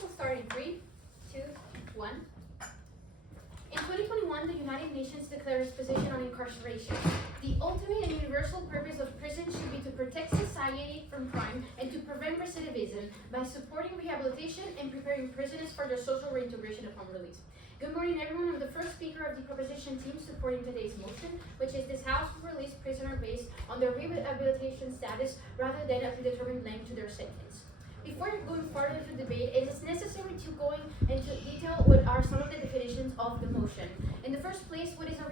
We'll start in 3, 2, 1. In 2021, the United Nations declared its position on incarceration. The ultimate and universal purpose of prison should be to protect society from crime and to prevent recidivism by supporting rehabilitation and preparing prisoners for their social reintegration upon release. Good morning, everyone. I'm the first speaker of the proposition team supporting today's motion, which is this House will release prisoner based on their rehabilitation status rather than a predetermined length to their sentence. Before going further into the debate, it is necessary to go into detail what are some of the definitions of the motion. In the first place, what is a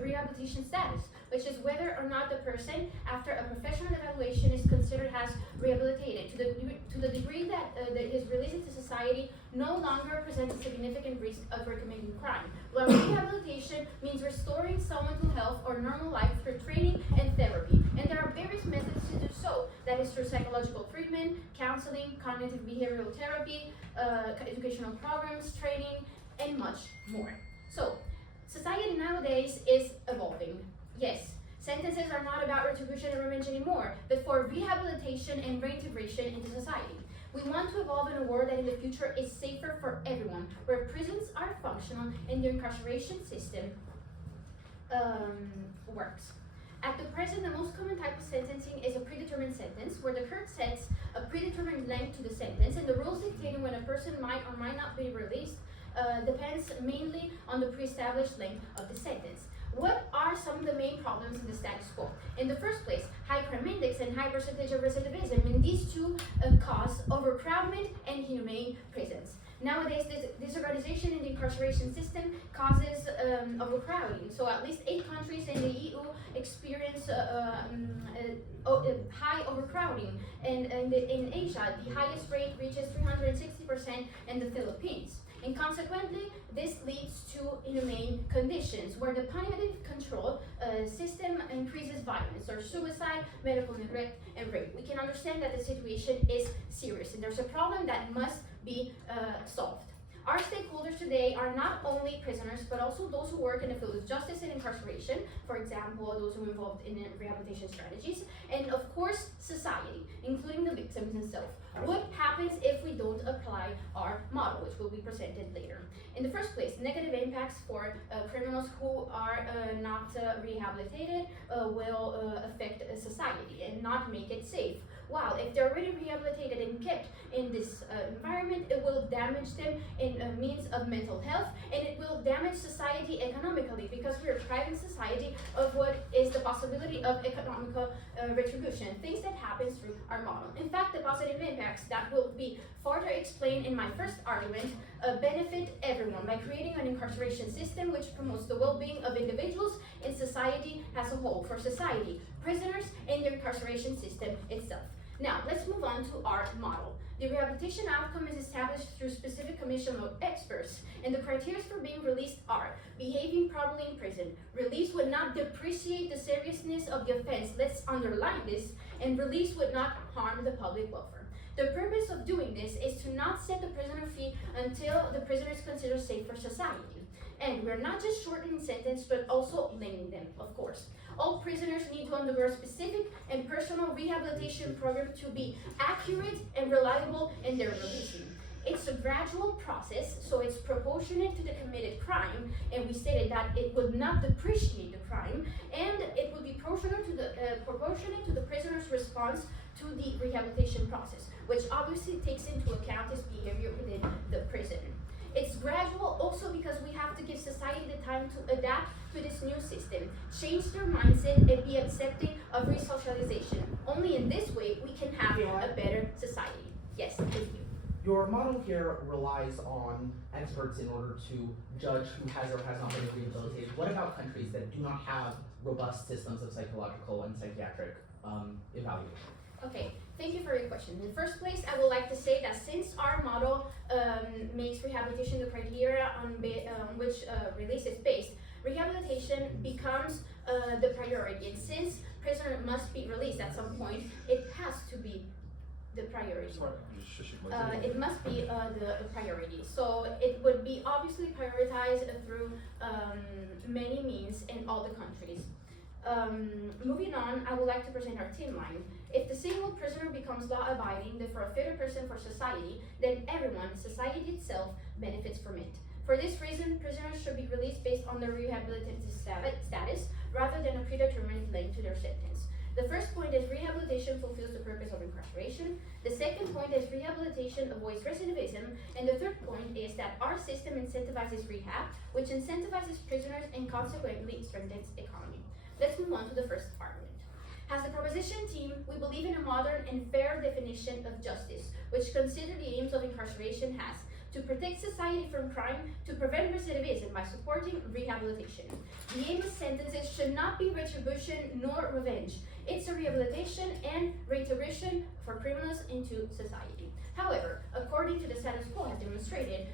rehabilitation status, which is whether or not the person, after a professional evaluation, is considered as rehabilitated to the degree that his release into society no longer presents a significant risk of recommitting crime. While rehabilitation means restoring someone to health or normal life through training and therapy, and there are various methods to do so. That is through psychological treatment, counseling, cognitive behavioral therapy, educational programs, training, and much more. So, society nowadays is evolving. Yes, sentences are not about retribution and revenge anymore, but for rehabilitation and reintegration into society. We want to evolve in a world that in the future is safer for everyone, where prisons are functional and the incarceration system works. At the present, the most common type of sentencing is a predetermined sentence, where the court sets a predetermined length to the sentence, and the rules dictating when a person might or might not be released depends mainly on the pre-established length of the sentence. What are some of the main problems in the status quo? In the first place, high crime index and high percentage of recidivism, and these two cause overcrowdment and inhumane prisons. Nowadays, this disorganization in the incarceration system causes overcrowding. So at least 8 countries in the EU experience high overcrowding. And in Asia, the highest rate reaches 360% in the Philippines. And consequently, this leads to inhumane conditions where the punitive control system increases violence or suicide, medical neglect, and rape. We can understand that the situation is serious and there's a problem that must be solved. Our stakeholders today are not only prisoners, but also those who work in the field of justice and incarceration, for example, those who are involved in rehabilitation strategies, and of course, society, including the victims themselves. What happens if we don't apply our model, which will be presented later? In the first place, negative impacts for criminals who are not rehabilitated will affect society and not make it safe. While if they're already rehabilitated and kept in this environment, it will damage them in means of mental health, and it will damage society economically, because we are depriving society of what is the possibility of economical retribution, things that happens through our model. In fact, the positive impacts that will be further explained in my first argument benefit everyone by creating an incarceration system which promotes the well-being of individuals and society as a whole, for society, prisoners, and the incarceration system itself. Now, let's move on to our model. The rehabilitation outcome is established through specific commission of experts, and the criteria for being released are behaving properly in prison, release would not depreciate the seriousness of the offense, let's underline this, and release would not harm the public welfare. The purpose of doing this is to not set the prisoner free until the prisoner is considered safe for society. And we're not just shortening sentence, but also limiting them, of course. All prisoners need to undergo a specific and personal rehabilitation program to be accurate and reliable in their releasing. It's a gradual process, so it's proportionate to the committed crime, and we stated that it would not depreciate the crime, and it would be proportionate to the prisoner's response to the rehabilitation process, which obviously takes into account his behavior within the prison. It's gradual also because we have to give society the time to adapt to this new system, change their mindset, and be accepting of resocialization. Only in this way we can have a better society. Yes, thank you. Your model here relies on experts in order to judge who has or has not been rehabilitated. What about countries that do not have robust systems of psychological and psychiatric evaluation? Okay, thank you for your question. In the first place, I would like to say that since our model makes rehabilitation the criteria on which release is based, rehabilitation becomes the priority. And since prisoner must be released at some point, it has to be the priority. It must be the priority. So it would be obviously prioritized through many means in all the countries. Moving on, I would like to present our timeline. If the single prisoner becomes law-abiding, therefore a fitter person for society, then everyone, society itself, benefits from it. For this reason, prisoners should be released based on their rehabilitative status rather than a predetermined length to their sentence. The first point is rehabilitation fulfills the purpose of incarceration. The second point is rehabilitation avoids recidivism. And the third point is that our system incentivizes rehab, which incentivizes prisoners and consequently strengthens economy. Let's move on to the first argument. As the proposition team, we believe in a modern and fair definition of justice, which considers the aims of incarceration as to protect society from crime, to prevent recidivism by supporting rehabilitation. The aim of sentences should not be retribution nor revenge. It's a rehabilitation and retribution for criminals into society. However, according to the status quo as demonstrated,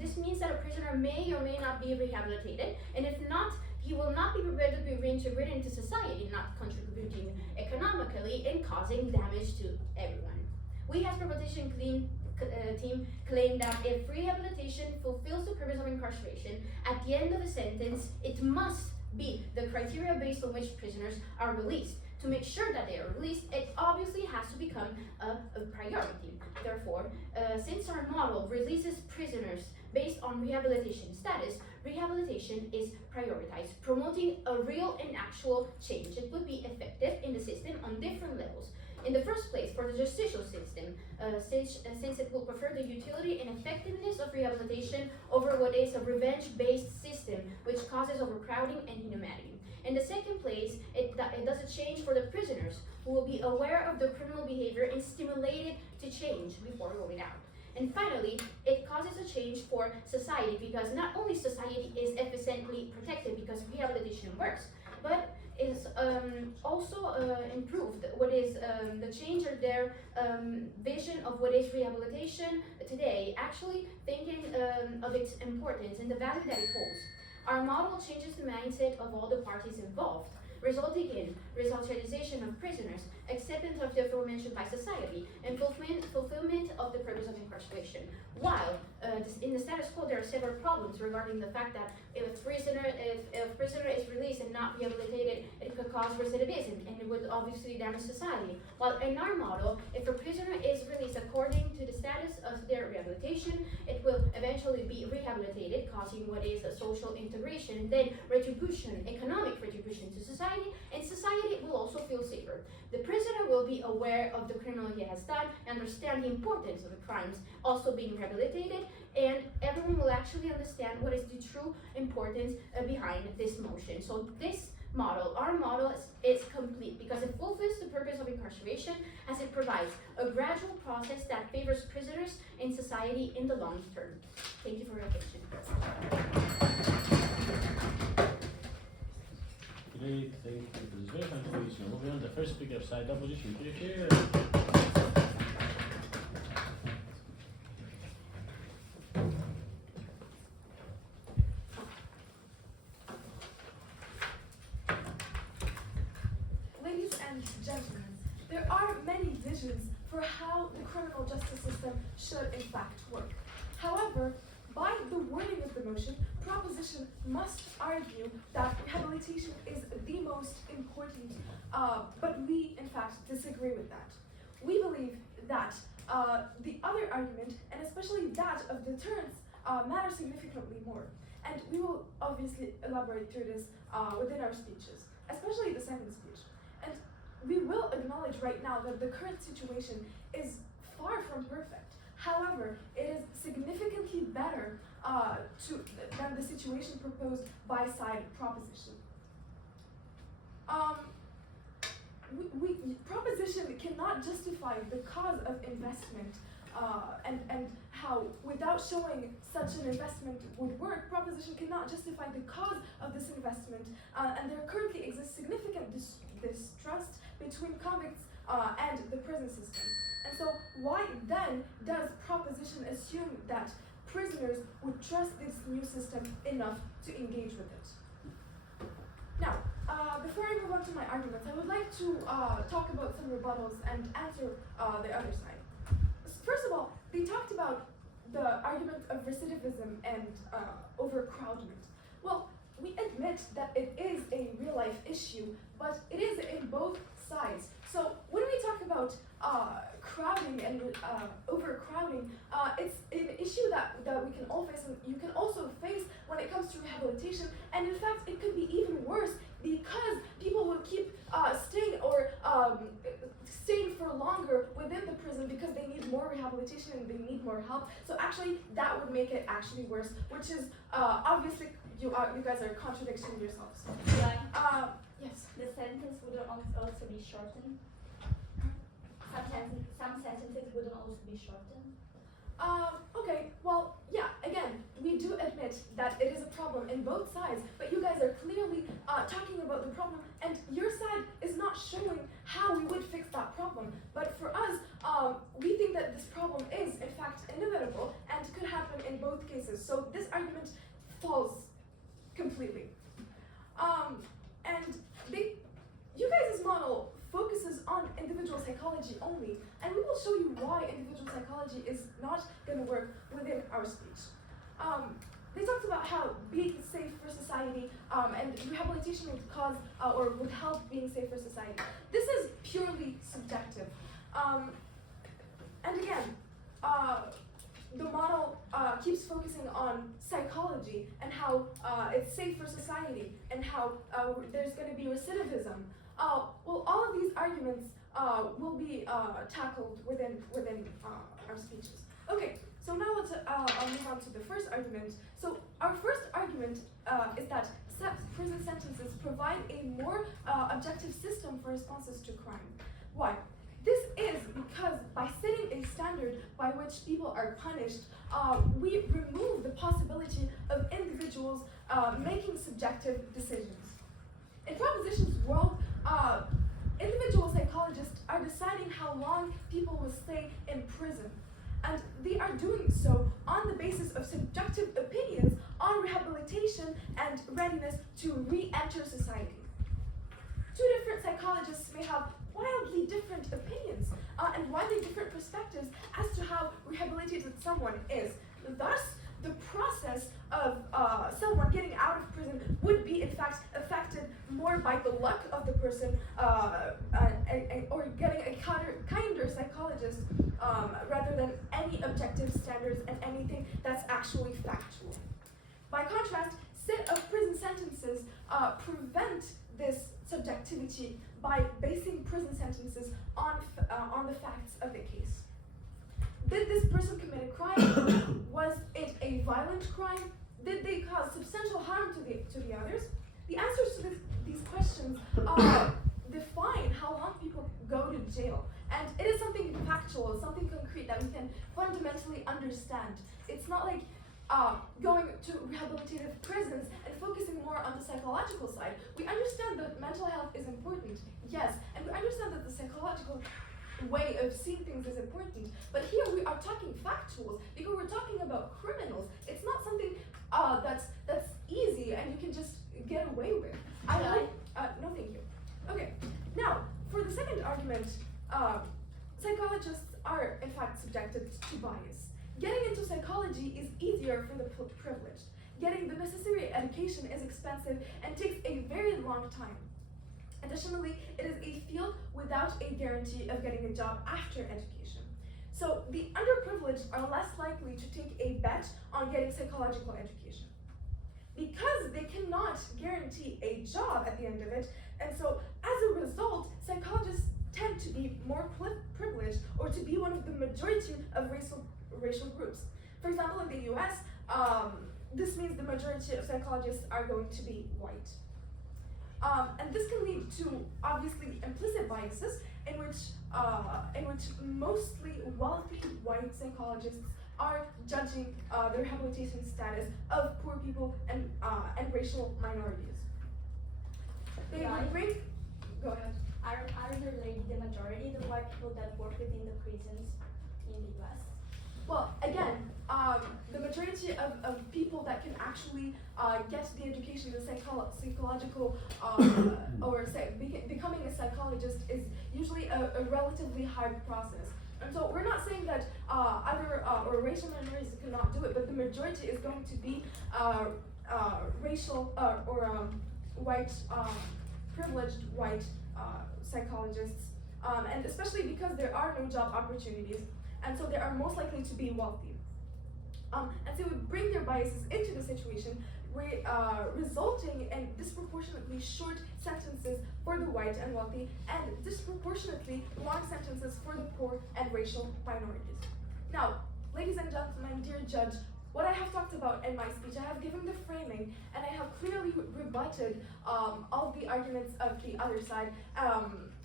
this means that a prisoner may or may not be rehabilitated, and if not, he will not be prepared to be reintegrated into society, not contributing economically and causing damage to everyone. We as proposition team claim that if rehabilitation fulfills the purpose of incarceration, at the end of the sentence, it must be the criteria based on which prisoners are released. To make sure that they are released, it obviously has to become a priority. Therefore, since our model releases prisoners based on rehabilitation status, rehabilitation is prioritized, promoting a real and actual change. It would be effective in the system on different levels. In the first place, for the justicial system, since it will prefer the utility and effectiveness of rehabilitation over what is a revenge-based system, which causes overcrowding and inhumanity. In the second place, it does a change for the prisoners, who will be aware of the criminal behavior and stimulated to change before going out. And finally, it causes a change for society, because not only society is efficiently protected because rehabilitation works, but is also improved what is the change of their vision of what is rehabilitation today, actually thinking of its importance and the value that it holds. Our model changes the mindset of all the parties involved, resulting in resocialization of prisoners, acceptance of the aforementioned by society, and fulfillment of the purpose of incarceration. While in the status quo, there are several problems regarding the fact that if a prisoner is released and not rehabilitated, it could cause recidivism, and it would obviously damage society. While in our model, if a prisoner is released according to the status of their rehabilitation, it will eventually be rehabilitated, causing what is a social integration, then retribution, economic retribution to society, and society will also feel safer. The prisoner will be aware of the criminal he has done, understand the importance of the crimes also being rehabilitated, and everyone will actually understand what is the true importance behind this motion. So this model, our model, is complete because it fulfills the purpose of incarceration, as it provides a gradual process that favors prisoners and society in the long term. Thank you for your attention. Great, thank you for this very fine presentation. Moving on, the first speaker, side opposition, here. Ladies and gentlemen, there are many visions for how the criminal justice system should in fact work. However, by the wording of the motion, proposition must argue that rehabilitation is the most important, but we in fact disagree with that. We believe that the other argument, and especially that of deterrence, matters significantly more. And we will obviously elaborate through this within our speeches, especially the second speech. And we will acknowledge right now that the current situation is far from perfect. However, it is significantly better than the situation proposed by side proposition. Proposition cannot justify the cause of investment and how, without showing such an investment would work, proposition cannot justify the cause of this investment, and there currently exists significant distrust between convicts and the prison system. And so why then does proposition assume that prisoners would trust this new system enough to engage with it? Now, before I move on to my arguments, I would like to talk about some rebuttals and answer the other side. First of all, they talked about the argument of recidivism and overcrowdment. Well, we admit that it is a real-life issue, but it is in both sides. So when we talk about crowding and overcrowding, it's an issue that we can all face, and you can also face when it comes to rehabilitation. And in fact, it could be even worse because people will keep staying for longer within the prison because they need more rehabilitation and they need more help. So actually, that would make it actually worse, which is obviously you guys are contradicting yourselves. Yeah. Yes. The sentence would also be shortened. Some sentences wouldn't also be shortened. Okay, well, yeah, again, we do admit that it is a problem in both sides, but you guys are clearly talking about the problem, and your side is not showing how we would fix that problem. But for us, we think that this problem is, in fact, inevitable and could happen in both cases. So this argument falls completely. And you guys' model focuses on individual psychology only, and we will show you why individual psychology is not going to work within our speech. They talked about how being safe for society and rehabilitation would cause or would help being safe for society. This is purely subjective. And again, the model keeps focusing on psychology and how it's safe for society and how there's going to be recidivism. Well, all of these arguments will be tackled within our speeches. Okay, so now let's I'll move on to the first argument. So our first argument is that prison sentences provide a more objective system for responses to crime. Why? This is because by setting a standard by which people are punished, we remove the possibility of individuals making subjective decisions. In Proposition's world, individual psychologists are deciding how long people will stay in prison. And they are doing so on the basis of subjective opinions on rehabilitation and readiness to re-enter society. Two different psychologists may have wildly different opinions and widely different perspectives as to how rehabilitated someone is. Thus, the process of someone getting out of prison would be, in fact, affected more by the luck of the person or getting a kinder psychologist rather than any objective standards and anything that's actually factual. By contrast, set of prison sentences prevent this subjectivity by basing prison sentences on the facts of the case. Did this person commit a crime? Was it a violent crime? Did they cause substantial harm to the others? The answers to these questions define how long people go to jail. And it is something factual, something concrete that we can fundamentally understand. It's not like going to rehabilitative prisons and focusing more on the psychological side. We understand that mental health is important, yes, and we understand that the psychological way of seeing things is important, but here we are talking factuals because we're talking about criminals. It's not something that's easy and you can just get away with. No, thank you. Okay, now for the second argument, psychologists are in fact subjected to bias. Getting into psychology is easier for the privileged. Getting the necessary education is expensive and takes a very long time. Additionally, it is a field without a guarantee of getting a job after education. So the underprivileged are less likely to take a bet on getting psychological education because they cannot guarantee a job at the end of it. And so as a result, psychologists tend to be more privileged or to be one of the majority of racial groups. For example, in the US, this means the majority of psychologists are going to be white. And this can lead to obviously implicit biases in which mostly wealthy white psychologists are judging the rehabilitation status of poor people and racial minorities. They would bring. Go ahead. Are the majority of the white people that work within the prisons in the US? Well, again, the majority of people that can actually get the education, the psychological, becoming a psychologist is usually a relatively hard process. And so we're not saying that other or racial minorities cannot do it, but the majority is going to be racial or white, privileged white psychologists, and especially because there are no job opportunities, and so they are most likely to be wealthy. And so we bring their biases into the situation, resulting in disproportionately short sentences for the white and wealthy, and disproportionately long sentences for the poor and racial minorities. Now, ladies and gentlemen, dear judge, what I have talked about in my speech, I have given the framing, and I have clearly rebutted all the arguments of the other side,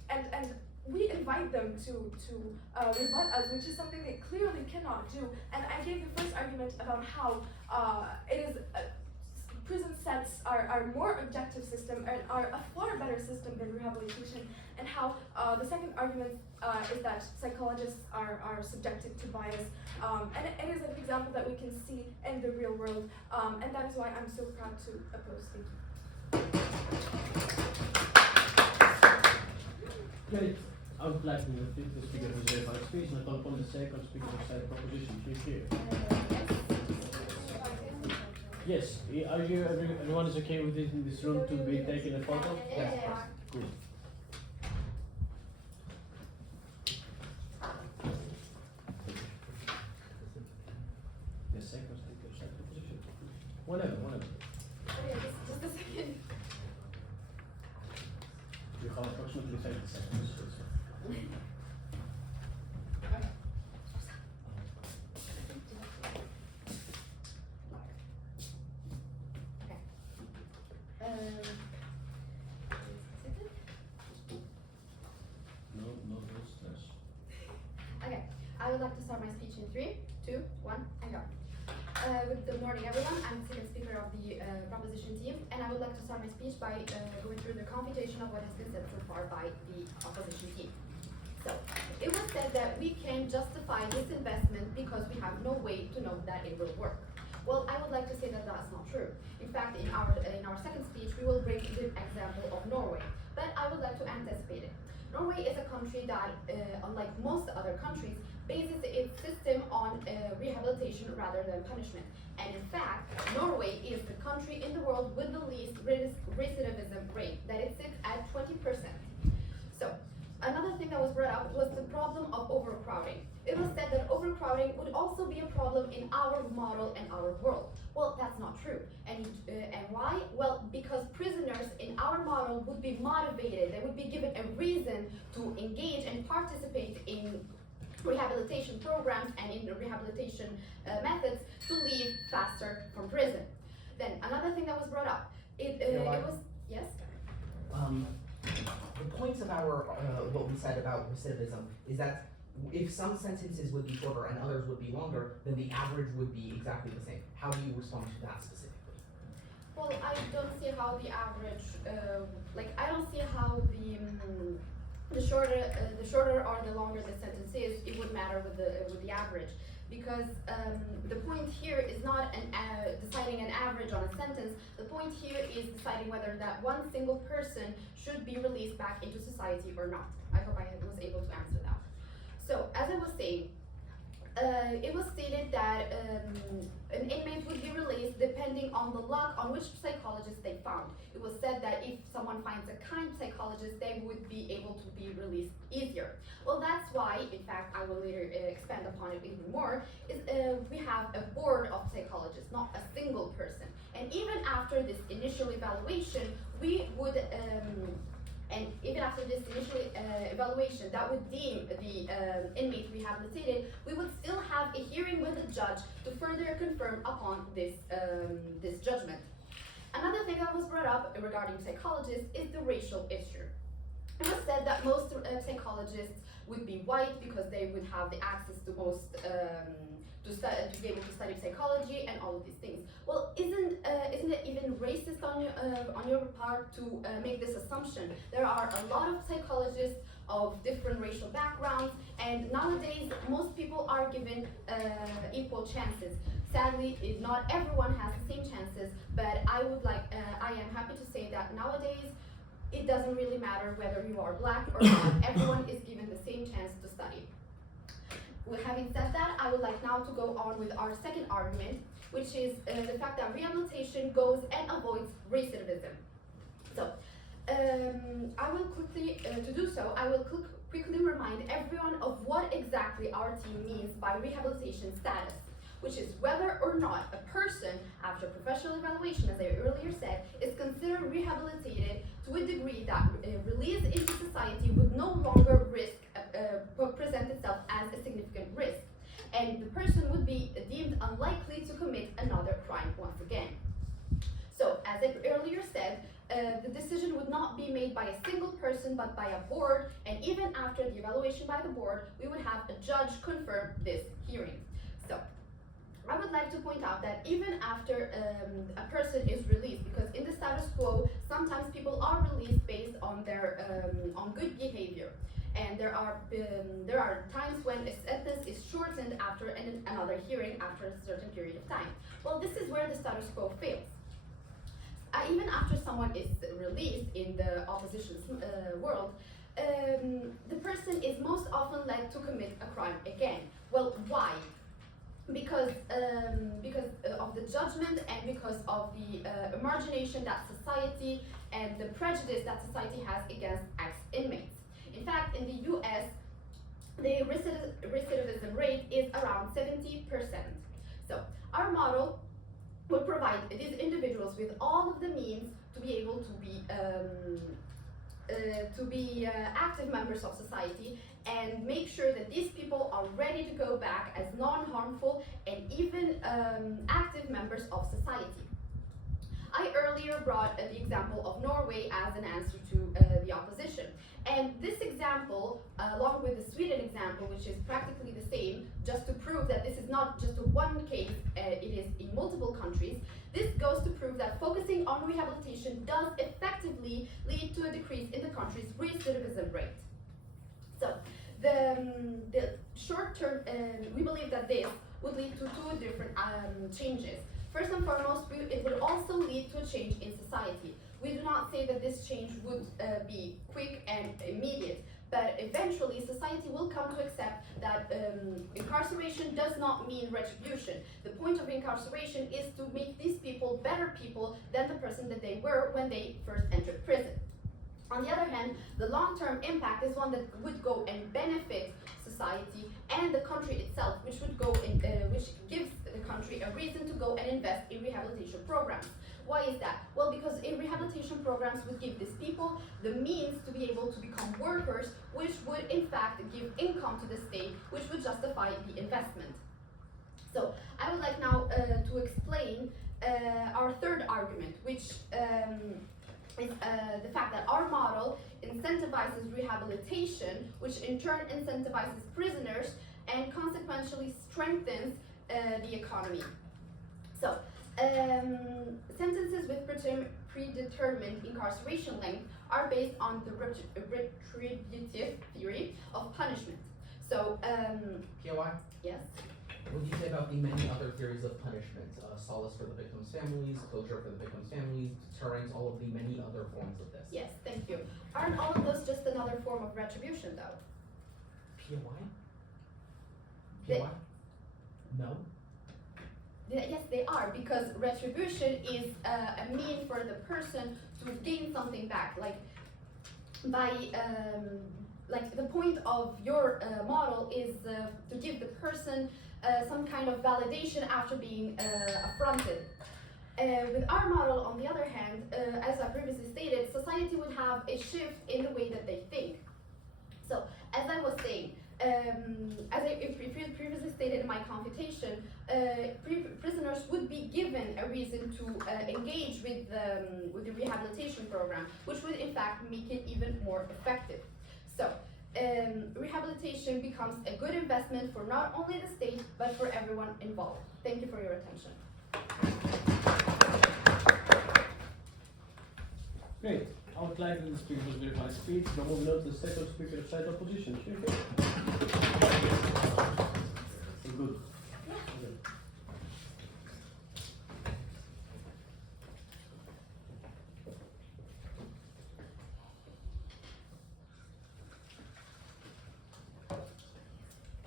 and we invite them to rebut us, which is something they clearly cannot do. And I gave the first argument about how prison sets are more objective system and are a far better system than rehabilitation, and how the second argument is that psychologists are subjected to bias, and it is an example that we can see in the real world, and that is why I'm so proud to oppose. Thank you. Great. I would like to repeat the speaker who's verified speech, and I call upon the second speaker of side proposition. Please here. Yes. Are you everyone is okay with it in this room to be taken a photo? Yes. Good. The second speaker of side proposition. Whenever. Okay, just a second. You have approximately 30 seconds. No stress. Okay, I would like to start my speech in 3, 2, 1, and go. Good morning, everyone. I'm the second speaker of the proposition team, and I would like to start my speech by going through the computation of what has been said so far by the opposition team. So, it was said that we can justify this investment because we have no way to know that it will work. Well, I would like to say that that's not true. In fact, in our second speech, we will bring the example of Norway, but I would like to anticipate it. Norway is a country that, unlike most other countries, bases its system on rehabilitation rather than punishment. And in fact, Norway is the country in the world with the least recidivism rate, that it sits at 20%. So, another thing that was brought up was the problem of overcrowding. It was said that overcrowding would also be a problem in our model and our world. Well, that's not true. And why? Well, because prisoners in our model would be motivated, they would be given a reason to engage and participate in rehabilitation programs and in the rehabilitation methods to leave faster from prison. Then another thing that was brought up, it was, yes? The points of our what we said about recidivism is that if some sentences would be shorter and others would be longer, then the average would be exactly the same. How do you respond to that specifically? Well, I don't see how the average, I don't see how the shorter or the longer the sentence is, it would matter with the average, because the point here is not deciding an average on a sentence. The point here is deciding whether that one single person should be released back into society or not. I hope I was able to answer that. So, as I was saying, it was stated that an inmate would be released depending on the luck on which psychologist they found. It was said that if someone finds a kind psychologist, they would be able to be released easier. Well, that's why, in fact, I will later expand upon it even more, is we have a board of psychologists, not a single person. And even after this initial evaluation, we would and even after this initial evaluation that would deem the inmate rehabilitated, we would still have a hearing with the judge to further confirm upon this judgment. Another thing that was brought up regarding psychologists is the racial issue. It was said that most psychologists would be white because they would have the access to most to be able to study psychology and all of these things. Well, isn't it even racist on your part to make this assumption? There are a lot of psychologists of different racial backgrounds, and nowadays most people are given equal chances. Sadly, not everyone has the same chances, but I am happy to say that nowadays it doesn't really matter whether you are black or not. Everyone is given the same chance to study. Well, having said that, I would like now to go on with our second argument, which is the fact that rehabilitation goes and avoids recidivism. So, I will quickly, to do so, I will quickly remind everyone of what exactly our team means by rehabilitation status, which is whether or not a person, after professional evaluation, as I earlier said, is considered rehabilitated to a degree that release into society would no longer present itself as a significant risk, and the person would be deemed unlikely to commit another crime once again. So, as I earlier said, the decision would not be made by a single person but by a board, and even after the evaluation by the board, we would have a judge confirm this hearing. So, I would like to point out that even after a person is released, because in the status quo, sometimes people are released based on their on good behavior, and there are times when a sentence is shortened after another hearing after a certain period of time. Well, this is where the status quo fails. Even after someone is released in the opposition's world, the person is most often led to commit a crime again. Well, why? Because of the judgment and because of the margination that society and the prejudice that society has against ex-inmates. In fact, in the US, the recidivism rate is around 70%. So, our model will provide these individuals with all of the means to be able to be active members of society and make sure that these people are ready to go back as non-harmful and even active members of society. I earlier brought the example of Norway as an answer to the opposition. And this example, along with the Sweden example, which is practically the same, just to prove that this is not just a one case, it is in multiple countries, this goes to prove that focusing on rehabilitation does effectively lead to a decrease in the country's recidivism rate. So, the short term, we believe that this would lead to two different changes. First and foremost, it would also lead to a change in society. We do not say that this change would be quick and immediate, but eventually society will come to accept that incarceration does not mean retribution. The point of incarceration is to make these people better people than the person that they were when they first entered prison. On the other hand, the long-term impact is one that would go and benefit society and the country itself, which would go in, which gives the country a reason to go and invest in rehabilitation programs. Why is that? Well, because in rehabilitation programs would give these people the means to be able to become workers, which would in fact give income to the state, which would justify the investment. So I would like now to explain our third argument, which is the fact that our model incentivizes rehabilitation, which in turn incentivizes prisoners and consequentially strengthens the economy. So, sentences with predetermined incarceration length are based on the retributive theory of punishment. So, POI? yes? What do you say about the many other theories of punishment? Solace for the victims' families, closure for the victims' families, deterrence, all of the many other forms of this. Yes, thank you. Aren't all of those just another form of retribution, though? POI? They- POI? No? Yes, they are, because retribution is a mean for the person to gain something back. Like the point of your model is to give the person some kind of validation after being affronted. With our model, on the other hand, as I previously stated, society would have a shift in the way that they think. So, as I was saying, as I previously stated in my computation, prisoners would be given a reason to engage with the rehabilitation program, which would in fact make it even more effective. So, rehabilitation becomes a good investment for not only the state, but for everyone involved. Thank you for your attention. Great. Outlining the speaker was very high speed. Now moving on to the second speaker of side opposition. Good.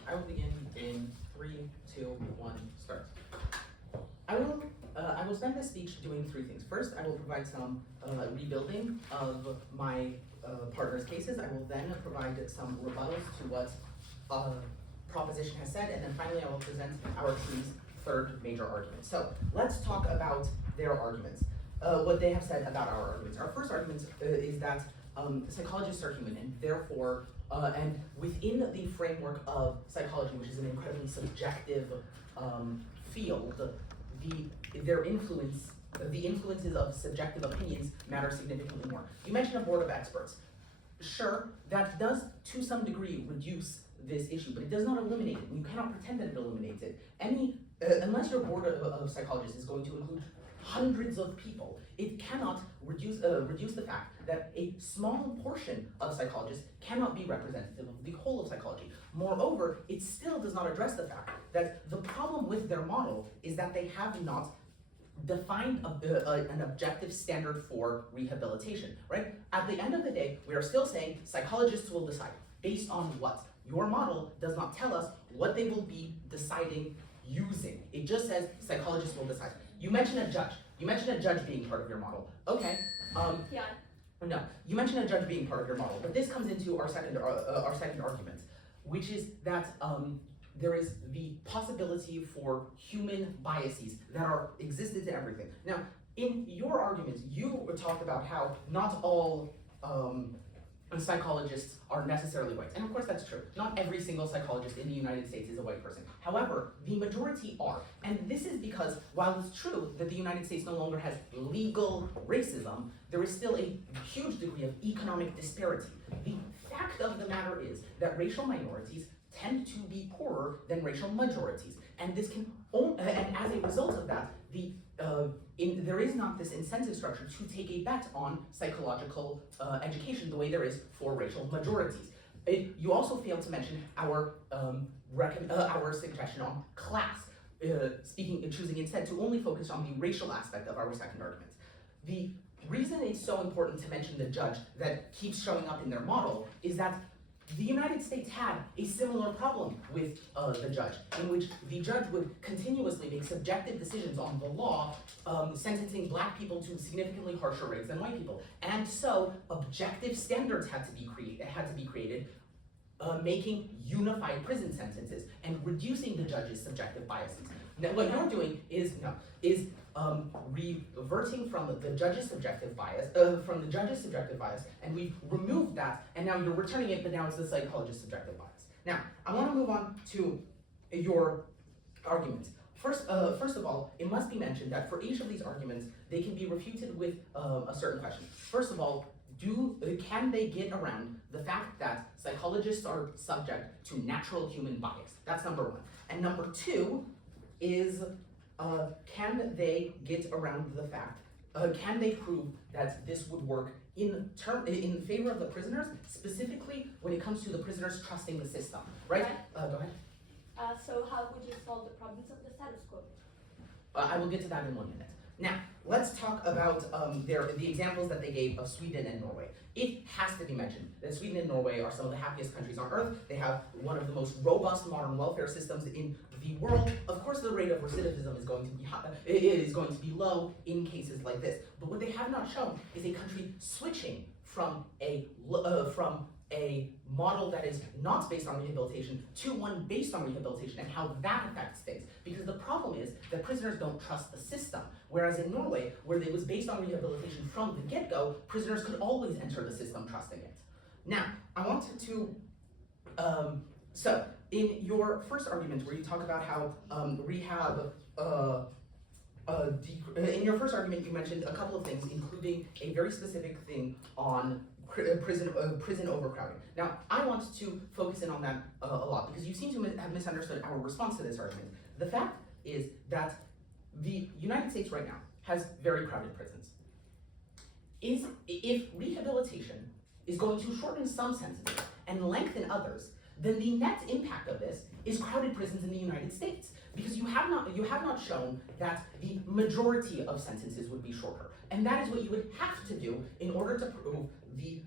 I will begin in 3, 2, 1, start. I will will spend this speech doing three things. First, I will provide some rebuilding of my partner's cases. I will then provide some rebuttals to what proposition has said, and then finally I will present our team's third major argument. So let's talk about their arguments, what they have said about our arguments. Our first argument is that psychologists are human, and therefore, and within the framework of psychology, which is an incredibly subjective field, the influences of subjective opinions matter significantly more. You mentioned a board of experts. Sure, that does to some degree reduce this issue, but it does not eliminate it, and you cannot pretend that it eliminates it. Unless your board of psychologists is going to include hundreds of people, it cannot reduce the fact that a small portion of psychologists cannot be representative of the whole of psychology. Moreover, it still does not address the fact that the problem with their model is that they have not defined an objective standard for rehabilitation, right? At the end of the day, we are still saying psychologists will decide. Based on what? Your model does not tell us what they will be deciding using. It just says psychologists will decide. You mentioned a judge. You mentioned a judge being part of your model. Okay. Yeah. No, you mentioned a judge being part of your model, but this comes into our second argument, which is that there is the possibility for human biases that are existed in everything. Now, in your arguments, you talked about how not all psychologists are necessarily white. And of course that's true. Not every single psychologist in the United States is a white person. However, the majority are. And this is because while it's true that the United States no longer has legal racism, there is still a huge degree of economic disparity. The fact of the matter is that racial minorities tend to be poorer than racial majorities. And this can, and as a result of that, there is not this incentive structure to take a bet on psychological education the way there is for racial majorities. You also failed to mention our suggestion on class, choosing instead to only focus on the racial aspect of our second argument. The reason it's so important to mention the judge that keeps showing up in their model is that the United States had a similar problem with the judge, in which the judge would continuously make subjective decisions on the law, sentencing black people to significantly harsher rates than white people. And so objective standards had to be created, making unified prison sentences and reducing the judge's subjective biases. Now, what you're doing is reverting from the judge's subjective bias, and we've removed that, and now you're returning it, but now it's the psychologist's subjective bias. Now, I want to move on to your arguments. First of all, it must be mentioned that for each of these arguments, they can be refuted with a certain question. First of all, can they get around the fact that psychologists are subject to natural human bias? That's number one. And number two is, can they get around the fact, can they prove that this would work in favor of the prisoners, specifically when it comes to the prisoners trusting the system, right? Go ahead. So how would you solve the problems of the status quo? I will get to that in 1 minute. Now, let's talk about the examples that they gave of Sweden and Norway. It has to be mentioned that Sweden and Norway are some of the happiest countries on earth. They have one of the most robust modern welfare systems in the world. Of course, the rate of recidivism is going to be high, low in cases like this. But what they have not shown is a country switching from a model that is not based on rehabilitation to one based on rehabilitation, and how that affects things. Because the problem is that prisoners don't trust the system. Whereas in Norway, where it was based on rehabilitation from the get-go, prisoners could always enter the system trusting it. Now, I wanted to, so in your first argument where you talk about how in your first argument you mentioned a couple of things, including a very specific thing on prison overcrowding. Now, I want to focus in on that a lot, because you seem to have misunderstood our response to this argument. The fact is that the United States right now has very crowded prisons. If rehabilitation is going to shorten some sentences and lengthen others, then the net impact of this is crowded prisons in the United States, because you have not shown that the majority of sentences would be shorter. And that is what you would have to do in order to prove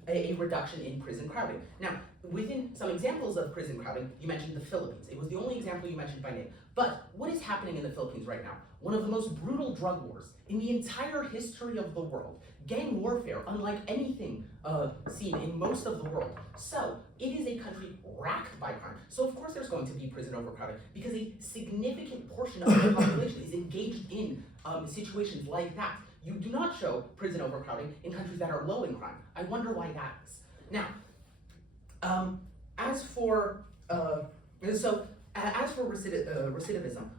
a reduction in prison crowding. Now, within some examples of prison crowding, you mentioned the Philippines. It was the only example you mentioned by name. But what is happening in the Philippines right now? One of the most brutal drug wars in the entire history of the world. Gang warfare, unlike anything seen in most of the world. So, it is a country racked by crime. So of course there's going to be prison overcrowding because a significant portion of the population is engaged in situations like that. You do not show prison overcrowding in countries that are low in crime. I wonder why that is. Now, as for recidivism,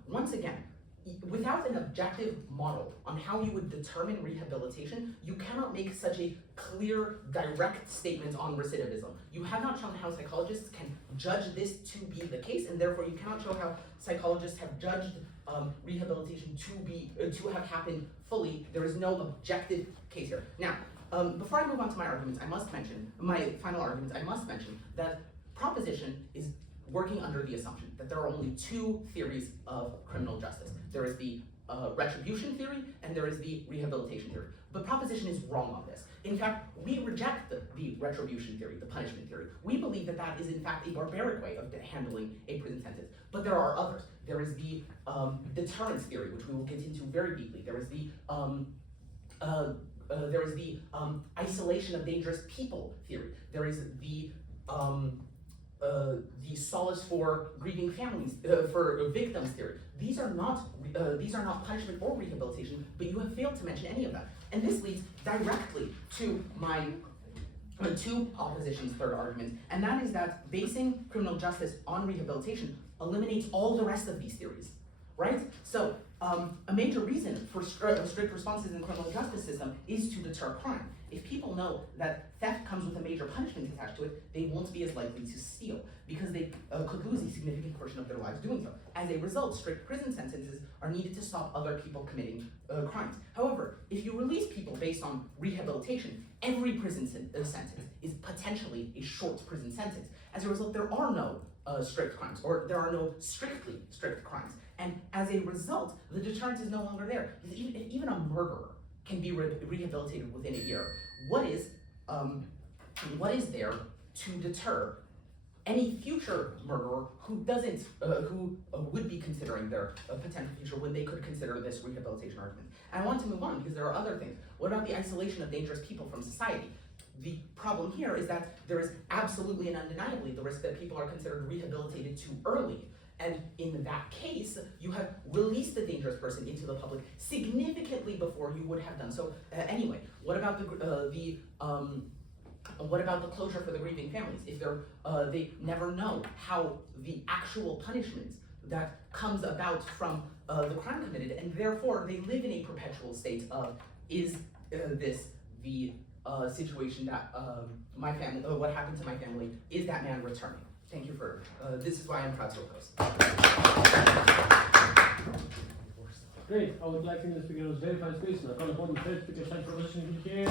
once again, without an objective model on how you would determine rehabilitation, you cannot make such a clear, direct statement on recidivism. You have not shown how psychologists can judge this to be the case, and therefore you cannot show how psychologists have judged rehabilitation to have happened fully. There is no objective case here. Now, before I move on to my arguments, my final arguments, I must mention that proposition is working under the assumption that there are only two theories of criminal justice. There is the retribution theory and there is the rehabilitation theory. But proposition is wrong on this. In fact, we reject the retribution theory, the punishment theory. We believe that that is in fact a barbaric way of handling a prison sentence. But there are others. There is the deterrence theory, which we will get into very deeply. There is the isolation of dangerous people theory. There is the solace for grieving families, for victims theory. These are not punishment or rehabilitation, but you have failed to mention any of them. And this leads directly to my to opposition's third argument, and that is that basing criminal justice on rehabilitation eliminates all the rest of these theories, right? So a major reason for strict responses in the criminal justice system is to deter crime. If people know that theft comes with a major punishment attached to it, they won't be as likely to steal because they could lose a significant portion of their lives doing so. As a result, strict prison sentences are needed to stop other people committing crimes. However, if you release people based on rehabilitation, every prison sentence is potentially a short prison sentence. As a result, there are no strict crimes, or there are no strictly strict crimes. And as a result, the deterrence is no longer there. Because even a murderer can be rehabilitated within a year. What is there to deter any future murderer who doesn't, who would be considering their potential future when they could consider this rehabilitation argument? And I want to move on because there are other things. What about the isolation of dangerous people from society? The problem here is that there is absolutely and undeniably the risk that people are considered rehabilitated too early. And in that case, you have released the dangerous person into the public significantly before you would have done so anyway. What about the closure for the grieving families? If they never know how the actual punishment that comes about from the crime committed, and therefore they live in a perpetual state of, is this the situation that my family, what happened to my family, is that man returning? Thank you for, this is why I'm proud to host. Great, I would like to speak on verified space now. Call upon the third speaker, stand for position here.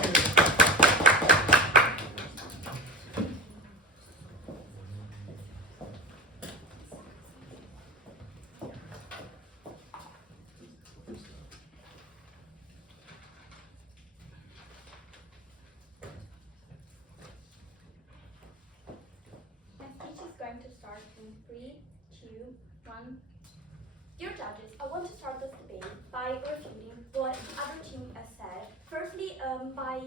Going to start in 3, 2, 1. Dear judges, I want to start this debate by refuting what the other team has said. Firstly, by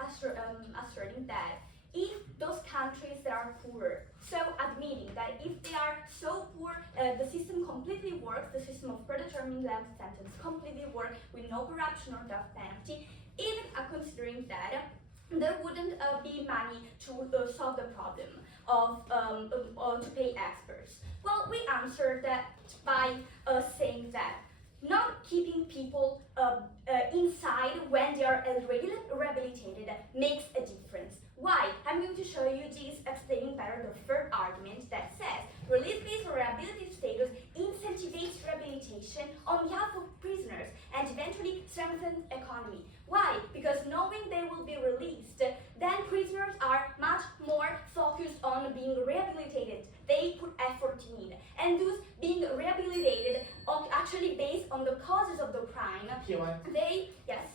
asserting that if those countries that are poorer, so admitting that if they are so poor, the system completely works, the system of predetermined length sentence completely works with no corruption or death penalty, even considering that there wouldn't be money to solve the problem of to pay experts. Well, we answered that by saying that not keeping people inside when they are already rehabilitated makes a difference. Why? I'm going to show you this explaining better the third argument that says release-based or rehabilitative status incentivizes rehabilitation on behalf of prisoners and eventually strengthens economy. Why? Because knowing they will be released, then prisoners are much more focused on being rehabilitated. They put effort in it. And thus being rehabilitated actually based on the causes of the crime, POI? they, yes.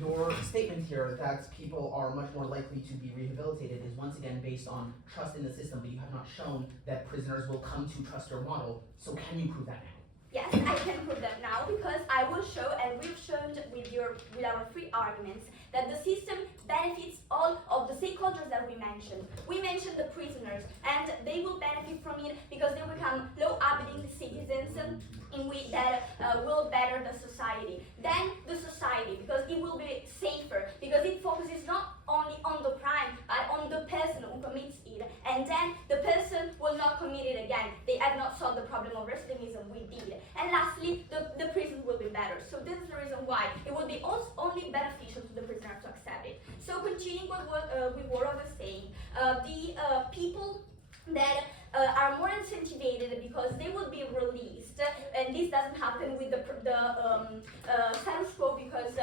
Your statement here that people are much more likely to be rehabilitated is once again based on trust in the system, but you have not shown that prisoners will come to trust your model. So can you prove that now? Yes, I can prove that now because I will show, and we've shown with our three arguments, that the system benefits all of the stakeholders that we mentioned. We mentioned the prisoners, and they will benefit from it because they become law-abiding citizens in which that will better the society. Then the society, because it will be safer, because it focuses not only on the crime, but on the person who commits it. And then the person will not commit it again. They have not solved the problem of recidivism, we did. And lastly, the prison will be better. So this is the reason why it will be only beneficial to the prisoner to accept it. So continuing with what I was saying, the people that are more incentivized because they will be released, and this doesn't happen with the status quo because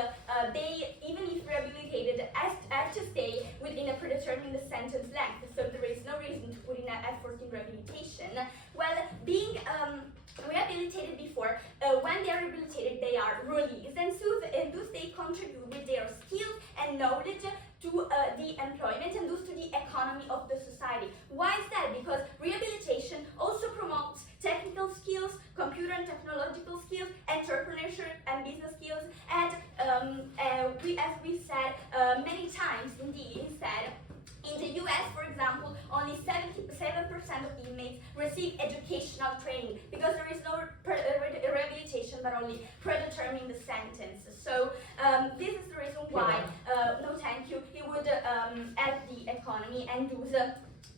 they, even if rehabilitated, have to stay within a predetermined sentence length. So there is no reason to put in an effort in rehabilitation. Well, being rehabilitated before, when they are rehabilitated, they are released, and so thus they contribute with their skills and knowledge to the employment and thus to the economy of the society. Why is that? Because rehabilitation also promotes technical skills, computer and technological skills, entrepreneurship and business skills, and as we said many times, indeed, in the US, for example, only 77% of inmates receive educational training because there is no rehabilitation but only predetermined sentence. So this is the reason why, no thank you, it would help the economy and those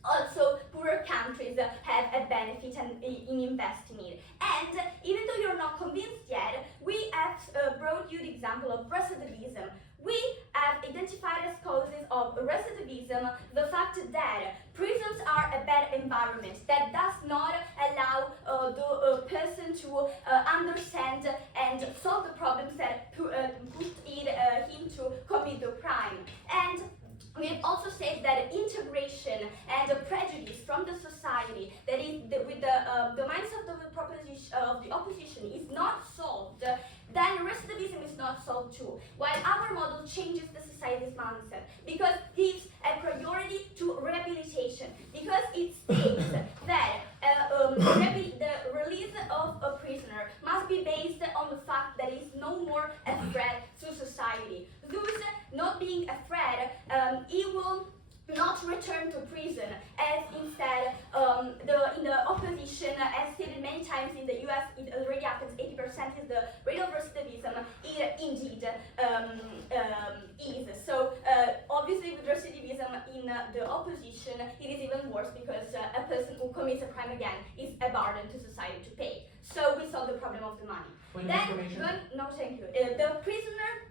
also poorer countries have a benefit in investing in it. And even though you're not convinced yet, we have brought you the example of recidivism. We have identified as causes of recidivism the fact that prisons are a bad environment that does not allow the person to understand and solve the problems that put him to commit the crime. And we have also said that integration and prejudice from the society, that is with the mindset of the opposition is not solved, then recidivism is not solved too. While our model changes the society's mindset because it gives a priority to rehabilitation, because it states that the release of a prisoner must be based on the fact that he is no more a threat to society. Thus, not being a threat, he will not return to prison, as instead in the opposition, as stated many times in the US, it already happens, 80% is the rate of recidivism, it indeed is. So obviously with recidivism in the opposition, it is even worse because a person who commits a crime again is a burden to society to pay. So we solve the problem of the money. No, thank you. The prisoner.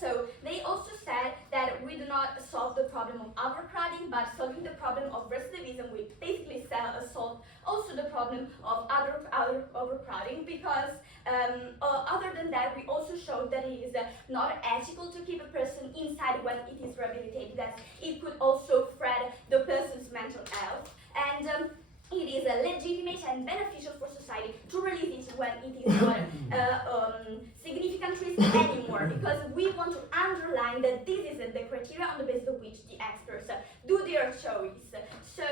So they also said that we do not solve the problem of overcrowding, but solving the problem of recidivism, we basically solve also the problem of other overcrowding, because other than that, we also showed that it is not ethical to keep a person inside when it is rehabilitated, that it could also threaten the person's mental health, and it is legitimate and beneficial for society to release it when it is not significant risk anymore, because we want to underline that this is the criteria on the basis of which the experts do their choice. So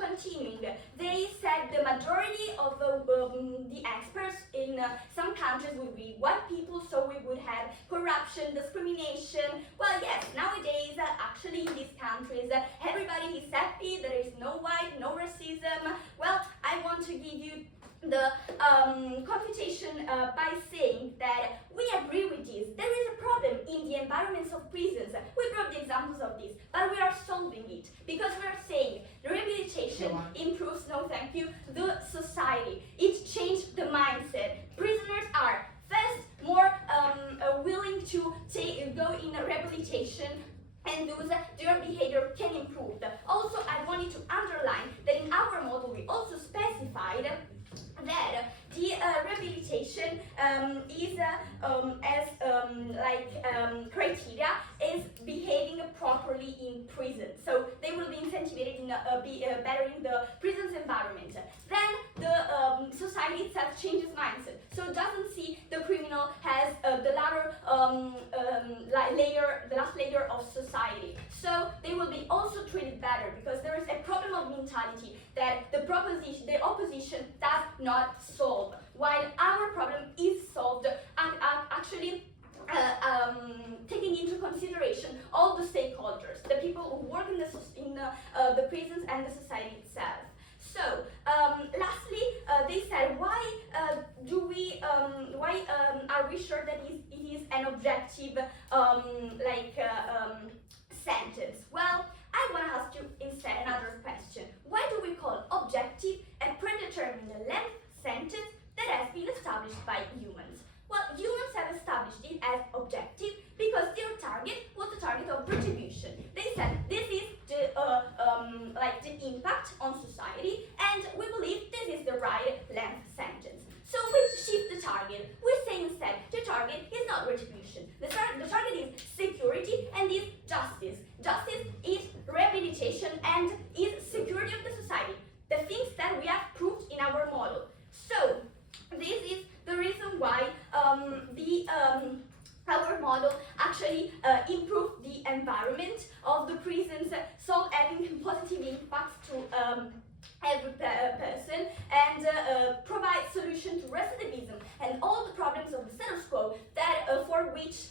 continuing, they said the majority of the experts in some countries would be white people, so we would have corruption, discrimination. Well, yes, nowadays actually in these countries everybody is happy, there is no white, no racism. Well, I want to give you the confutation by saying that we agree with this. There is a problem in the environments of prisons. We brought the examples of this, but we are solving it because we are saying rehabilitation improves, no thank you, the society. It changed the mindset. Prisoners are first more willing to go in rehabilitation, and thus their behavior can improve. Also, I wanted to underline that in our model we also specified that the rehabilitation is criteria is behaving properly in prison. So they will be incentivized in bettering the prison's environment. Then the society society itself changes mindset. So it doesn't see the criminal as the last layer of society. So they will be also treated better, because there is a problem of mentality that the opposition does not solve, while our problem is solved actually taking into consideration all the stakeholders, the people who work in the prisons and the society itself. So, lastly, they said, why are we sure that it is an objective sentence? Well, I want to ask you instead another question. Why do we call objective a predetermined length sentence that has been established by humans? Well, humans have established it as objective because their target was the target of retribution. They said this is the impact on society, and we believe this is the right length sentence. So we shift the target. We say instead the target is not retribution. The target is security and is justice. Justice is rehabilitation and is security of the society. The things that we have proved in our model. So this is the reason why our model actually improved the environment of the prisons, so having positive impacts to every person, and provide solution to recidivism and all the problems of the status quo that for which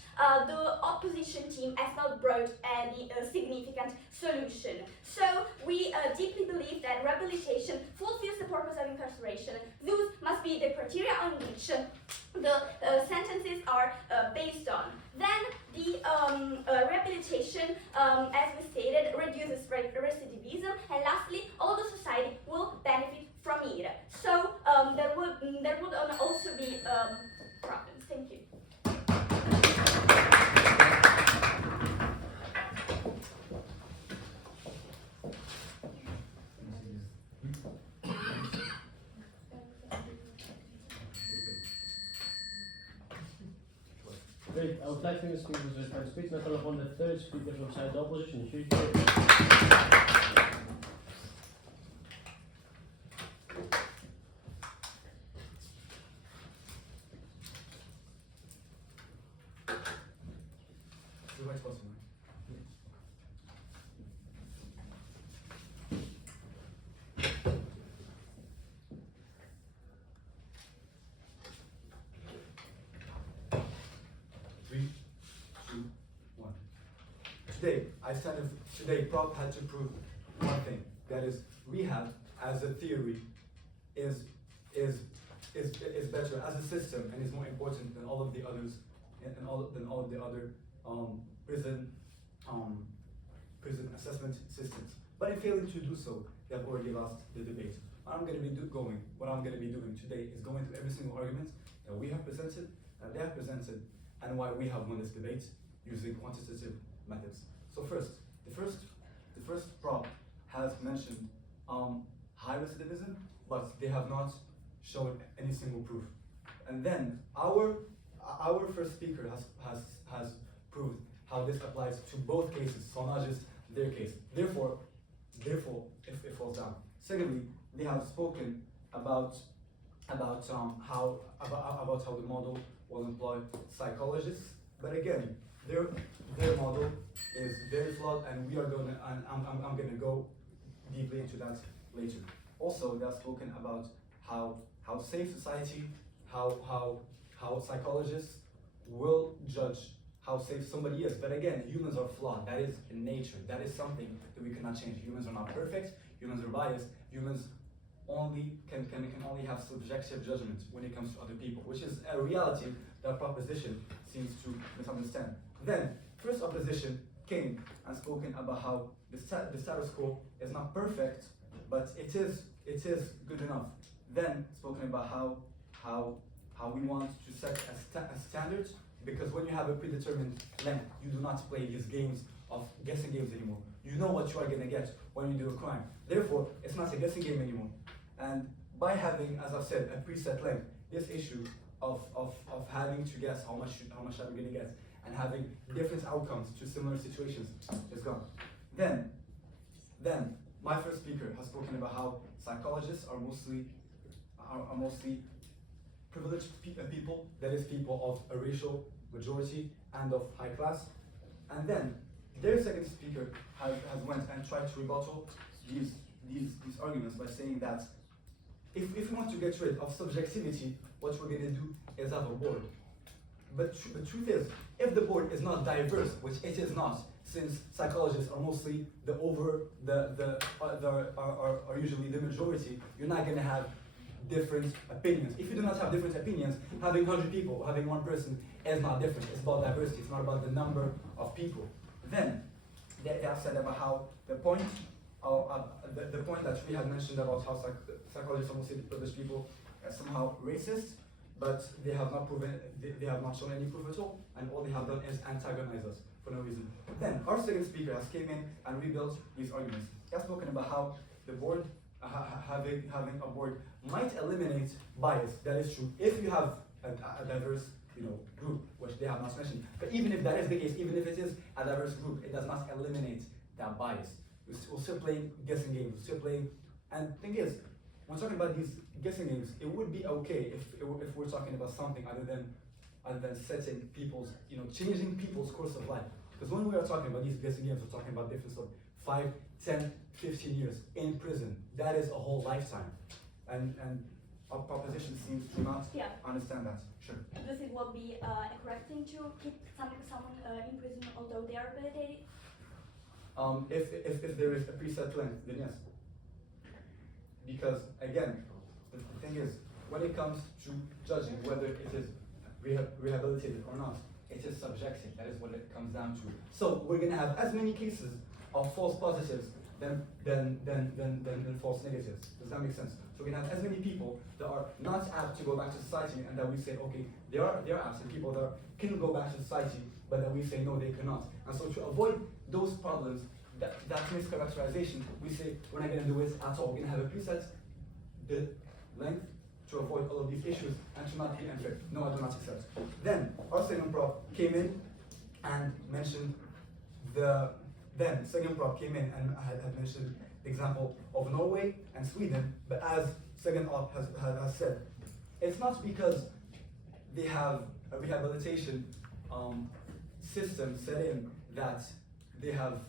the opposition team has not brought any significant solution. So we deeply believe that rehabilitation fulfills the purpose of incarceration. Those must be the criteria on which the sentences are based on. Then the rehabilitation, as we stated, reduces recidivism, and lastly, all the society will benefit from it. So there would also be problems. Thank you. Great, I would like to thank the speakers for their time to speak, and I call upon the third speaker from side the opposition. Chief. Today, Prop had to prove one thing, that is, rehab as a theory is better as a system and is more important than all of the others, than all of the other prison assessment systems. But in failing to do so, they have already lost the debate. What I'm going to be doing today is going through every single argument that we have presented, that they have presented, and why we have won this debate using quantitative methods. So first, the first prop has mentioned high recidivism, but they have not shown any single proof. And then our first speaker has proved how this applies to both cases, so not just their case. Therefore, it falls down. Secondly, they have spoken about how the model will employ psychologists, but again, their model is very flawed, and I'm gonna go deeply into that later. Also, they have spoken about how safe society, how psychologists will judge how safe somebody is. But again, humans are flawed. That is in nature. That is something that we cannot change. Humans are not perfect. Humans are biased. Humans can only have subjective judgment when it comes to other people, which is a reality that proposition seems to misunderstand. Then, first opposition came and spoken about how the status quo is not perfect, but it is good enough. Then spoken about how we want to set a standard, because when you have a predetermined length, you do not play these games of guessing games anymore. You know what you are gonna get when you do a crime. Therefore, it's not a guessing game anymore. And by having, as I've said, a preset length, this issue of having to guess how much are we gonna get, and having different outcomes to similar situations is gone. Then my first speaker has spoken about how psychologists are mostly people, that is people of a racial majority and of high class. And then their second speaker has went and tried to rebuttal these arguments by saying that if we want to get rid of subjectivity, what we're going to do is have a board. But the truth is, if the board is not diverse, which it is not, since psychologists are mostly are usually the majority, you're not going to have different opinions. If you do not have different opinions, having 100 people, having one person is not different. It's about diversity. It's not about the number of people. Then they have said about how the point that we had mentioned about how psychologists are mostly British people are somehow racist, but they have not proven, they have not shown any proof at all, and all they have done is antagonize us for no reason. Then our second speaker has came in and rebuilt these arguments. He has spoken about how the board, having a board might eliminate bias. That is true if you have a diverse group, which they have not mentioned. But even if that is the case, even if it is a diverse group, it does not eliminate that bias. We're still playing guessing games. We're still playing, and the thing is, when talking about these guessing games, it would be okay if we're talking about something other than setting people's, changing people's course of life. Because when we are talking about these guessing games, we're talking about difference of 5, 10, 15 years in prison. That is a whole lifetime, and our proposition seems to not understand that. Sure. Do you think will be a correct thing to keep someone in prison although they are rehabilitated? If there is a preset length, then yes. Because again, the thing is, when it comes to judging whether it is rehabilitated or not, it is subjective. That is what it comes down to. So we're gonna have as many cases of false positives than false negatives. Does that make sense? So we're gonna have as many people that are not apt to go back to society, and that we say, okay, they are apt, and people that can go back to society, but that we say no, they cannot. And so to avoid those problems, that mischaracterization, we say we're not gonna do it at all. We're gonna have a preset the length to avoid all of these issues and to not be unfair. No, I do not accept. Then our second prop came in and mentioned second prop came in and had mentioned the example of Norway and Sweden, but as second op has said, it's not because they have a rehabilitation system set in that they have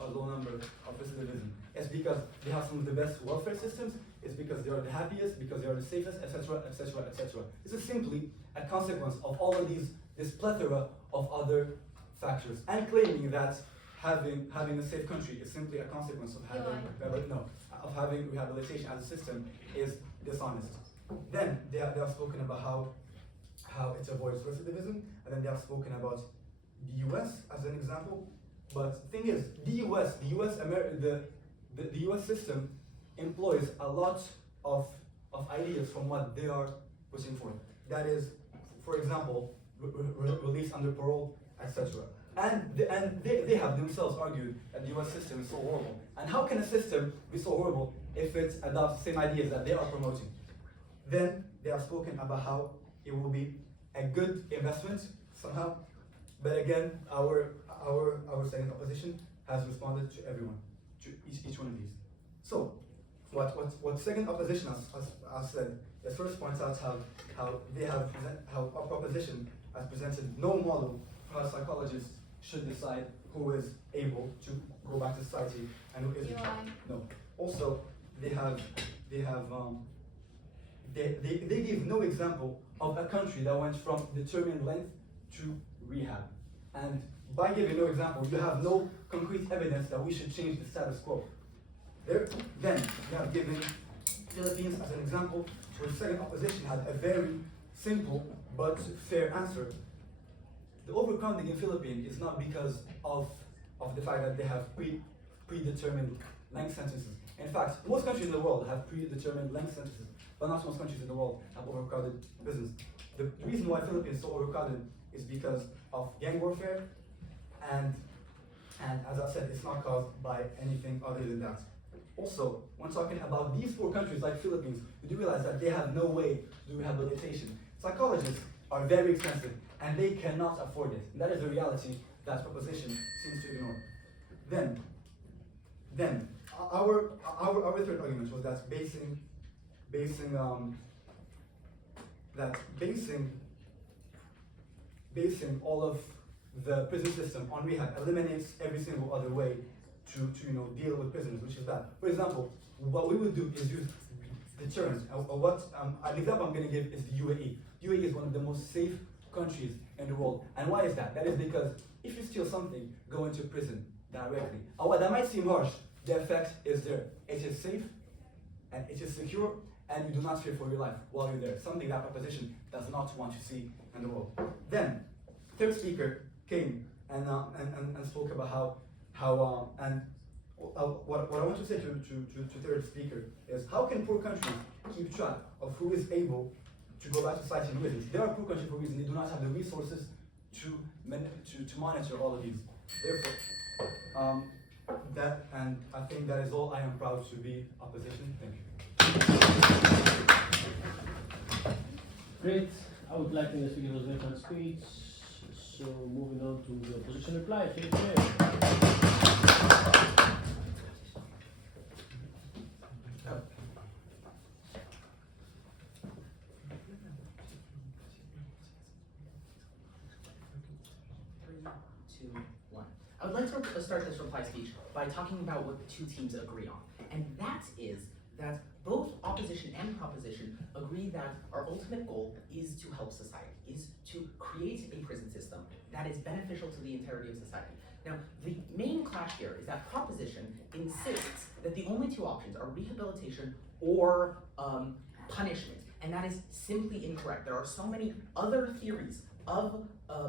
a low number of recidivism. It's because they have some of the best welfare systems. It's because they are the happiest, because they are the safest, etc., etc., etc. This is simply a consequence of all of this plethora of other factors. And claiming that having a safe country is simply a consequence of having rehabilitation as a system is dishonest. Then they have spoken about how it avoids recidivism, and then they have spoken about the US as an example. But the thing is, the US system employs a lot of ideas from what they are pushing for. That is, for example, release under parole, etc. And they have themselves argued that the US system is so horrible. And how can a system be so horrible if it adopts the same ideas that they are promoting? Then they have spoken about how it will be a good investment somehow. But again, our second opposition has responded to everyone, to each one of these. So, what second opposition has said is first points out how our proposition has presented no model for how psychologists should decide who is able to go back to society and who isn't. No. Also, they give no example of a country that went from determined length to rehab. And by giving no example, you have no concrete evidence that we should change the status quo. Then you have given Philippines as an example, where the second opposition had a very simple but fair answer. The overcrowding in Philippines is not because of the fact that they have predetermined length sentences. In fact, most countries in the world have predetermined length sentences, but not most countries in the world have overcrowded prisons. The reason why Philippines is so overcrowded is because of gang warfare, and as I said, it's not caused by anything other than that. Also, when talking about these poor countries like Philippines, you do realize that they have no way to do rehabilitation. Psychologists are very expensive, and they cannot afford it. And that is a reality that proposition seems to ignore. Then our third argument was that basing that basing all of the prison system on rehab eliminates every single other way to deal with prisoners, which is bad. For example, what we would do is use deterrence. An example I'm going to give is the UAE. UAE is one of the most safe countries in the world. And why is that? That is because if you steal something, go into prison directly. And while that might seem harsh, the effect is there. It is safe, and it is secure, and you do not fear for your life while you're there. Something that proposition does not want to see in the world. Then, third speaker came and spoke about what I want to say to third speaker is, how can poor countries keep track of who is able to go back to society and who isn't? There are poor countries for a reason. They do not have the resources to monitor all of these. Therefore, I think that is all. I am proud to be opposition. Thank you. Great. I would like to speak was very fun speech. So moving on to the opposition reply. I would like to start this reply speech by talking about what the two teams agree on. And that is that both opposition and proposition agree that our ultimate goal is to help society, is to create a prison system that is beneficial to the entirety of society. Now, the main clash here is that proposition insists that the only two options are rehabilitation or punishment, and that is simply incorrect. There are so many other theories of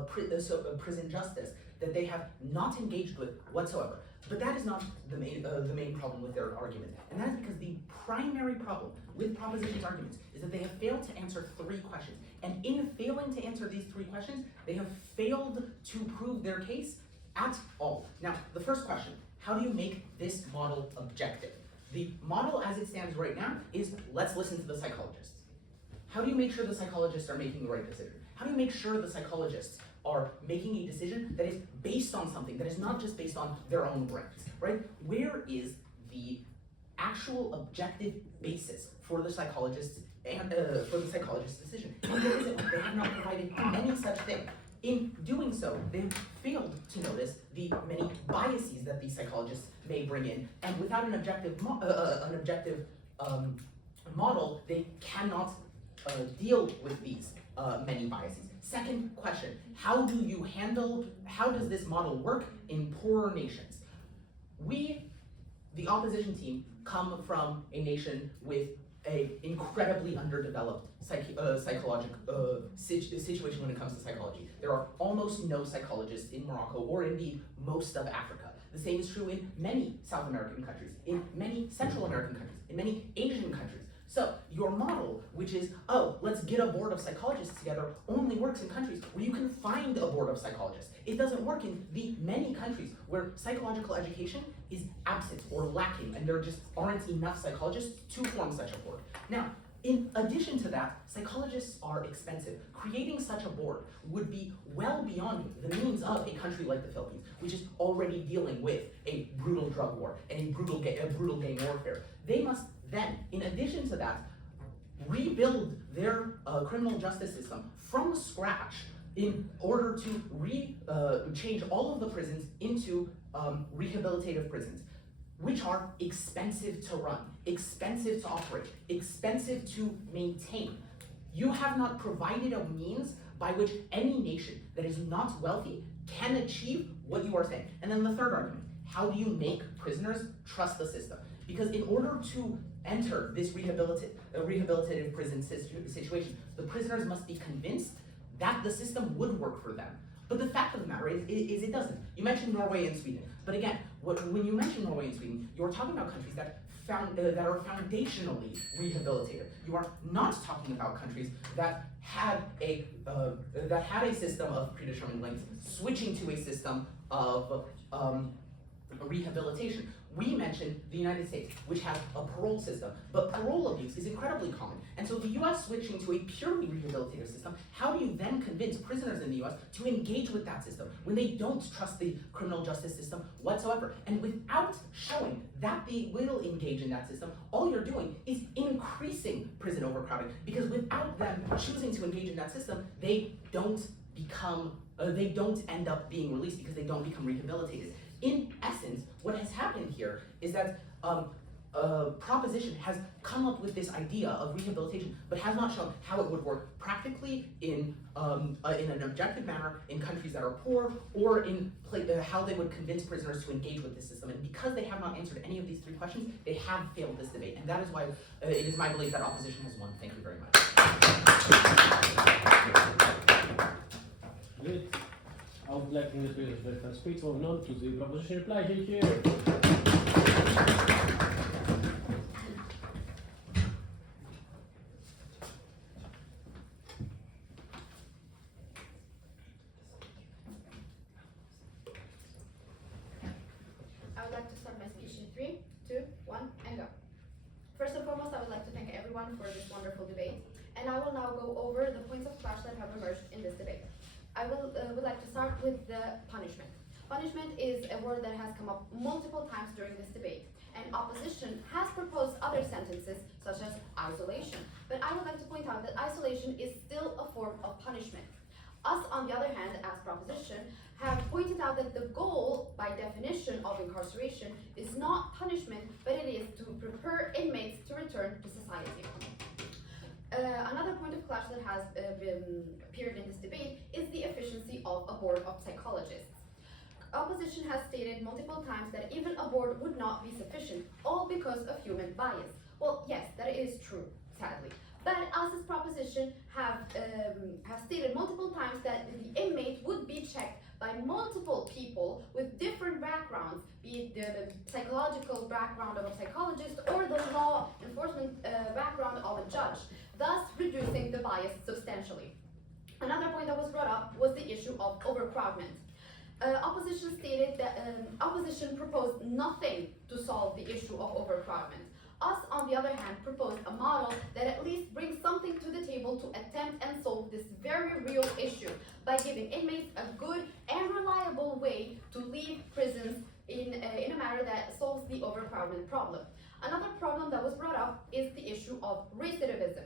prison justice that they have not engaged with whatsoever. But that is not the main problem with their argument. And that is because the primary problem with proposition's arguments is that they have failed to answer three questions. And in failing to answer these three questions, they have failed to prove their case at all. Now, the first question, how do you make this model objective? The model as it stands right now is, let's listen to the psychologists. How do you make sure the psychologists are making the right decision? How do you make sure the psychologists are making a decision that is based on something, that is not just based on their own brains, right? Where is the actual objective basis for the psychologists and decision? And there isn't. They have not provided any such thing. In doing so, they have failed to notice the many biases that these psychologists may bring in, and without an objective model, they cannot deal with these many biases. Second question, how does this model work in poorer nations? We, the opposition team, come from a nation with an incredibly underdeveloped psychological situation when it comes to psychology. There are almost no psychologists in Morocco, or indeed most of Africa. The same is true in many South American countries, in many Central American countries, in many Asian countries. So your model, which is, oh, let's get a board of psychologists together, only works in countries where you can find a board of psychologists. It doesn't work in the many countries where psychological education is absent or lacking, and there just aren't enough psychologists to form such a board. Now, in addition to that, psychologists are expensive. Creating such a board would be well beyond the means of a country like the Philippines, which is already dealing with a brutal drug war and a brutal gang warfare. They must then, in addition to that, rebuild their criminal justice system from scratch in order to change all of the prisons into rehabilitative prisons, which are expensive to run, expensive to operate, expensive to maintain. You have not provided a means by which any nation that is not wealthy can achieve what you are saying. And then the third argument, how do you make prisoners trust the system? Because in order to enter this rehabilitative prison situation, the prisoners must be convinced that the system would work for them. But the fact of the matter is it doesn't. You mentioned Norway and Sweden, but again, when you mention Norway and Sweden, you're talking about countries that are foundationally rehabilitative. You are not talking about countries that had a system of predetermined length, switching to a system of rehabilitation. We mentioned the United States, which has a parole system, but parole abuse is incredibly common. And so the US switching to a purely rehabilitative system, how do you then convince prisoners in the US to engage with that system when they don't trust the criminal justice system whatsoever? And without showing that they will engage in that system, all you're doing is increasing prison overcrowding, because without them choosing to engage in that system, they don't end up being released because they don't become rehabilitated. In essence, what has happened here is that Proposition has come up with this idea of rehabilitation, but has not shown how it would work practically in an objective manner in countries that are poor, or in how they would convince prisoners to engage with this system. And because they have not answered any of these three questions, they have failed this debate. And that is why it is my belief that opposition has won. Thank you very much. Great. I would like to introduce the first speech. Moving on to the proposition reply here. I would like to start my speech in 3, 2, 1, and go. First and foremost, I would like to thank everyone for this wonderful debate, and I will now go over the points of clash that have emerged in this debate. I would like to start with the punishment. Punishment is a word that has come up multiple times during this debate, and opposition has proposed other sentences such as isolation. But I would like to point out that isolation is still a form of punishment. Us, on the other hand, as proposition, have pointed out that the goal, by definition, of incarceration is not punishment, but it is to prepare inmates to return to society. Another point of clash that has appeared in this debate is the efficiency of a board of psychologists. Opposition has stated multiple times that even a board would not be sufficient, all because of human bias. Well, yes, that is true, sadly. But us as proposition have stated multiple times that the inmate would be checked by multiple people with different backgrounds, be it the psychological background of a psychologist or the law enforcement background of a judge, thus reducing the bias substantially. Another point that was brought up was the issue of overcrowdment. Opposition stated that opposition proposed nothing to solve the issue of overcrowdment. Us, on the other hand, proposed a model that at least brings something to the table to attempt and solve this very real issue by giving inmates a good and reliable way to leave prisons in a manner that solves the overcrowdment problem. Another problem that was brought up is the issue of recidivism.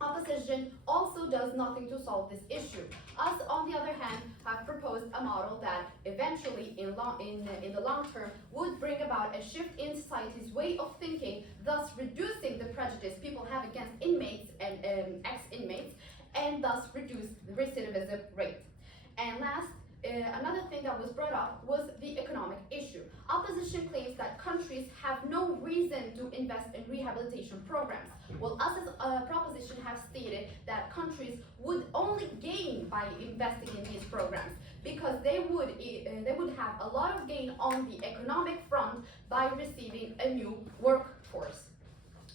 Opposition also does nothing to solve this issue. Us, on the other hand, have proposed a model that eventually, in the long term, would bring about a shift in society's way of thinking, thus reducing the prejudice people have against inmates and ex-inmates, and thus reduce the recidivism rate. And last, another thing that was brought up was the economic issue. Opposition claims that countries have no reason to invest in rehabilitation programs. Well, us as a proposition have stated that countries would only gain by investing in these programs, because they would have a lot of gain on the economic front by receiving a new workforce.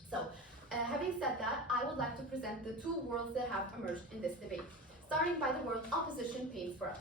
So, having said that, I would like to present the two worlds that have emerged in this debate, starting by the world opposition paints for us.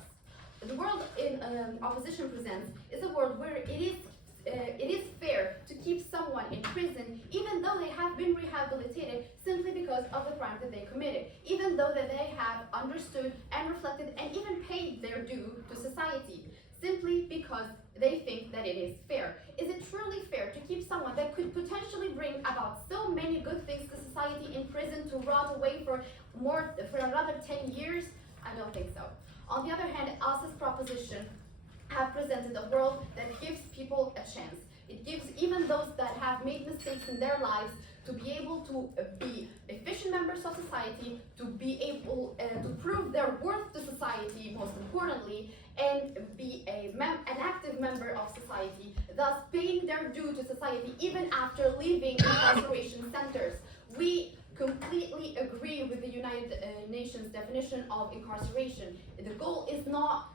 The world in opposition presents is a world where it is fair to keep someone in prison even though they have been rehabilitated simply because of the crime that they committed, even though that they have understood and reflected and even paid their due to society, simply because they think that it is fair. Is it truly fair to keep someone that could potentially bring about so many good things to society in prison to rot away for another 10 years? I don't think so. On the other hand, us as proposition have presented a world that gives people a chance. It gives even those that have made mistakes in their lives to be able to be efficient members of society, to be able to prove their worth to society, most importantly, and be an active member of society, thus paying their due to society even after leaving incarceration centers. We completely agree with the United Nations definition of incarceration. The goal is not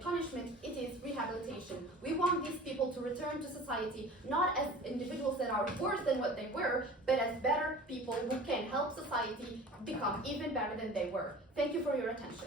punishment, it is rehabilitation. We want these people to return to society, not as individuals that are worse than what they were, but as better people who can help society become even better than they were. Thank you for your attention.